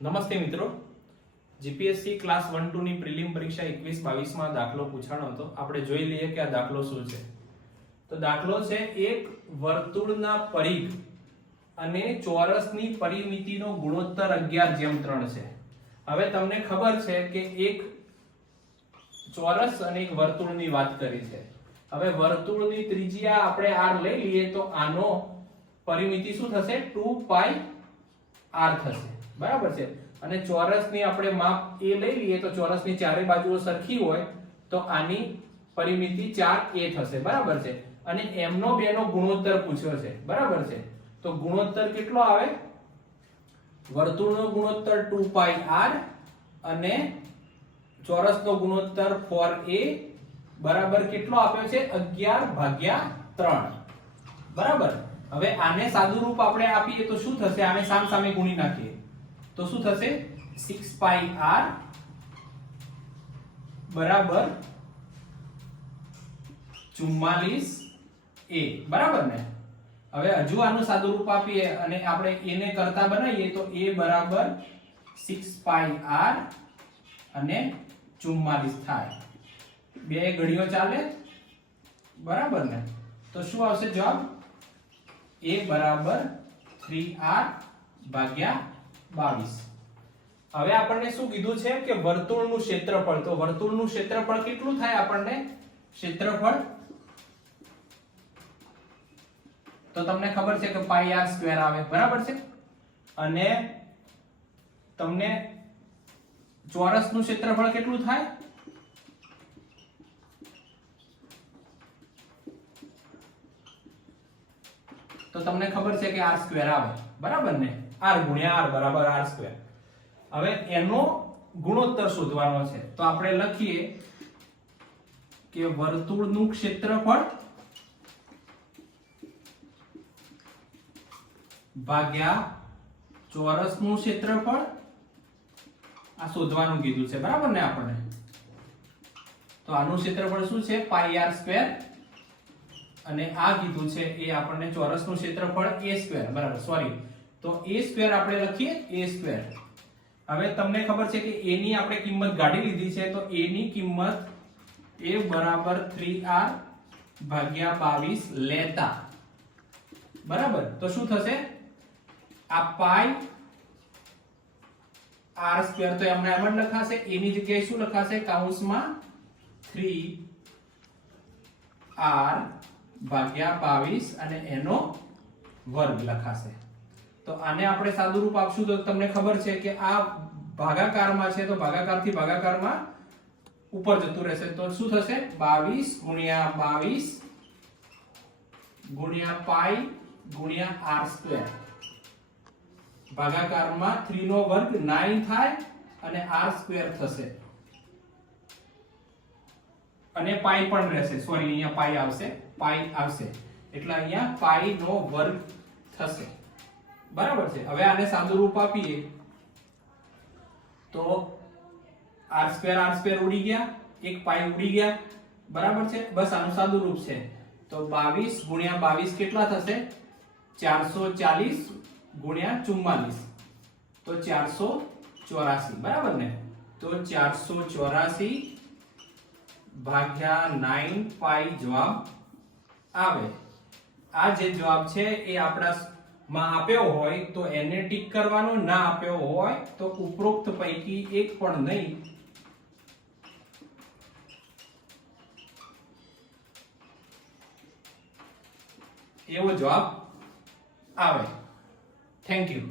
નમસ્તે મિત્રો, GPSC class 1-2 ની પ્રિલિમ પરીક્ષા 21-22 માં દાખલો પૂછાણો હતો. આપણે જોઈ લઈએ કે આ દાખલો શું છે. તો દાખલો છે એક વર્તુળના પરિઘ અને ચોરસની પરિમિતિનો ગુણોત્તર 11:3 છે. હવે તમને ખબર છે કે એક ચોરસ અને એક વર્તુળની વાત કરી છે. હવે વર્તુળની ત્રિજ્યા આપણે r લઈ લઈએ તો આનો પરિમિતિ શું થશે? 2πr થશે. બરાબર છે. અને ચોરસની આપણે માપ a લઈ લઈએ તો ચોરસની ચારે બાજુઓ સરખી હોય તો આની પરિમિતિ 4a થશે. બરાબર છે. અને m નો 2 નો ગુણોત્તર પૂછ્યો છે. બરાબર છે. તો ગુણોત્તર કેટલો આવે? વર્તુળનો ગુણોત્તર 2πr અને ચોરસનો ગુણોત્તર 4a બરાબર કેટલો આપ્યો છે? 11/3. બરાબર. હવે આને સાદું રૂપ આપણે આપીએ તો શું થશે? આને સામસામે ગુણી નાખીએ તો શું થશે? 6πr બરાબર 44a. બરાબર ને? હવે હજુ આનું સાદું રૂપ આપીએ અને આપણે a ને કરતા બનાવીએ તો a બરાબર 6πr અને 44 થાય. બે ઘડીઓ ચાલે. બરાબર ને? તો શું આવશે જવાબ? a બરાબર 3r ભાગ્યા 22. હવે આપણને શું કીધું છે કે વર્તુળનું ક્ષેત્રફળ. તો વર્તુળનું ક્ષેત્રફળ કેટલું થાય? આપણને ક્ષેત્રફળ તો તમને ખબર છે કે πr² આવે. બરાબર છે. અને તમને ચોરસનું ક્ષેત્રફળ કેટલું થાય? તો તમને ખબર છે કે r² આવે. બરાબર ને? r ગુણ્યા r બરાબર r². હવે એનો ગુણોત્તર શોધવાનો છે. તો આપણે લખીએ કે વર્તુળનું ક્ષેત્રફળ ભાગ્યા ચોરસનું ક્ષેત્રફળ આ શોધવાનું કીધું છે. બરાબર ને? આપણને તો આનું ક્ષેત્રફળ શું છે? πr² અને આ કીધું છે એ આપણને ચોરસનું ક્ષેત્રફળ a². બરાબર, સોરી. તો a² આપણે લખીએ a². હવે તમને ખબર છે કે a ની આપણે કિંમત કાઢી લીધી છે. તો a ની કિંમત a બરાબર 3r ભાગ્યા 22 લેતા. બરાબર. તો શું થશે? આ પાઈ r² તો એમને એમ જ લખાશે. a ની જગ્યાએ શું લખાશે? કૌંસમાં 3r ભાગ્યા 22 અને એનો વર્ગ લખાશે. તો આને આપણે સાદું રૂપ આપશું તો તમને ખબર છે કે આ ભાગાકારમાં છે તો ભાગાકારથી ભાગાકારમાં ઉપર જતું રહેશે. તો શું થશે? 22 ગુણ્યા 22 ગુણ્યા પાઈ ગુણ્યા r². ભાગાકારમાં 3 નો વર્ગ 9 થાય અને r² થશે. અને પાઈ પણ રહેશે. સોરી, અહીંયા પાઈ આવશે. પાઈ આવશે એટલે અહીંયા પાઈ નો વર્ગ થશે. બરાબર છે. હવે આને સાદું રૂપ આપીએ તો r² ઉડી ગયા, એક પાઈ ઉડી ગયા. બરાબર છે. બસ આનું સાદું રૂપ છે. તો 22 ગુણ્યા 22 કેટલા થશે? 440 ગુણ્યા 44 તો 484. બરાબર ને? તો 484 ભાગ્યા 9 પાઈ જવાબ આવે. આ જે જવાબ છે એ આપણા માં આપ્યો હોય તો એને ટીક કરવાનો, ના આપ્યો હોય તો ઉપરોક્ત પૈકી એક પણ નહીં. એવો જવાબ આવે. Thank you.